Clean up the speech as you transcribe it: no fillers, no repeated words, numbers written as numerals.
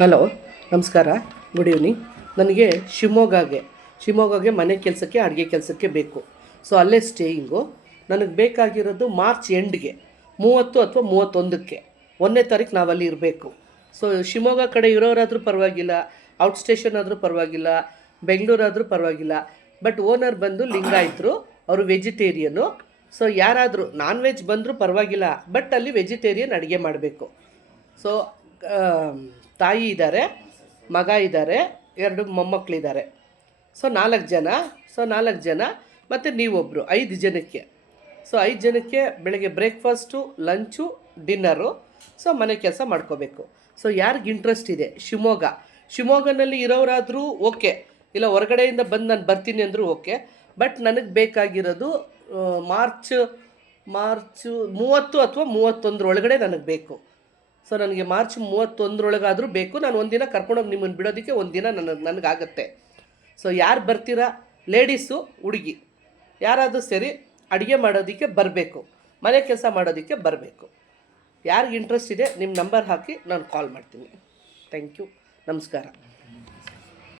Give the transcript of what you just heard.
Hello, ನಮಸ್ಕಾರ. Good evening. ನನಗೆ ಶಿವಮೊಗ್ಗಗೆ ಮನೆ ಕೆಲಸಕ್ಕೆ ಅಡುಗೆ ಕೆಲಸಕ್ಕೆ ಬೇಕು. ಸೊ ಅಲ್ಲೇ ಸ್ಟೇಯಿಂಗು. ನನಗೆ ಬೇಕಾಗಿರೋದು ಮಾರ್ಚ್ ಎಂಡ್ಗೆ 30 ಅಥವಾ 31ಕ್ಕೆ 1ನೇ ತಾರೀಕು ನಾವಲ್ಲಿ ಇರಬೇಕು. ಸೊ ಶಿವಮೊಗ್ಗ ಕಡೆ ಇರೋರಾದರೂ ಪರವಾಗಿಲ್ಲ, ಔಟ್ ಸ್ಟೇಷನ್ ಆದರೂ ಪರವಾಗಿಲ್ಲ, ಬೆಂಗಳೂರಾದರೂ ಪರವಾಗಿಲ್ಲ. ಬಟ್ ಓನರ್ ಬಂದು ಲಿಂಗಾಯತರು, ಅವರು ವೆಜಿಟೇರಿಯನು. ಸೊ ಯಾರಾದರೂ ನಾನ್ ವೆಜ್ ಬಂದರೂ ಪರವಾಗಿಲ್ಲ, ಬಟ್ ಅಲ್ಲಿ ವೆಜಿಟೇರಿಯನ್ ಅಡುಗೆ ಮಾಡಬೇಕು. ಸೊ ತಾಯಿ ಇದ್ದಾರೆ, ಮಗ ಇದ್ದಾರೆ, 2 ಮೊಮ್ಮಕ್ಕಳಿದ್ದಾರೆ. ಸೊ 4 ಜನ ಮತ್ತು ನೀವೊಬ್ಬರು, 5 ಜನಕ್ಕೆ. ಸೊ 5 ಜನಕ್ಕೆ ಬೆಳಗ್ಗೆ ಬ್ರೇಕ್ಫಾಸ್ಟು, ಲಂಚು, ಡಿನ್ನರು. ಸೊ ಮನೆ ಕೆಲಸ ಮಾಡ್ಕೋಬೇಕು. ಸೊ ಯಾರಿಗೆ ಇಂಟ್ರೆಸ್ಟ್ ಇದೆ ಶಿವಮೊಗ್ಗನಲ್ಲಿ ಇರೋರಾದರೂ ಓಕೆ, ಇಲ್ಲ ಹೊರಗಡೆಯಿಂದ ಬಂದು ನಾನು ಬರ್ತೀನಿ ಅಂದರೂ ಓಕೆ. ಬಟ್ ನನಗೆ ಬೇಕಾಗಿರೋದು ಮಾರ್ಚ್ 30 ಅಥವಾ 31 ಒಳಗಡೆ ನನಗೆ ಬೇಕು. ಸೊ ನನಗೆ ಮಾರ್ಚ್ 31 ಬೇಕು. ನಾನು ಒಂದಿನ ಕರ್ಕೊಂಡೋಗಿ ನಿಮ್ಮನ್ನು ಬಿಡೋದಕ್ಕೆ ಒಂದಿನ ನನಗಾಗತ್ತೆ. ಸೊ ಯಾರು ಬರ್ತೀರಾ, ಲೇಡೀಸು, ಹುಡುಗಿ ಯಾರಾದರೂ ಸರಿ, ಅಡುಗೆ ಮಾಡೋದಕ್ಕೆ ಬರಬೇಕು, ಮನೆ ಕೆಲಸ ಮಾಡೋದಕ್ಕೆ ಬರಬೇಕು. ಯಾರಿಗೆ ಇಂಟ್ರೆಸ್ಟ್ ಇದೆ ನಿಮ್ಮ ನಂಬರ್ ಹಾಕಿ ನಾನು ಕಾಲ್ ಮಾಡ್ತೀನಿ. ಥ್ಯಾಂಕ್ ಯು, ನಮಸ್ಕಾರ.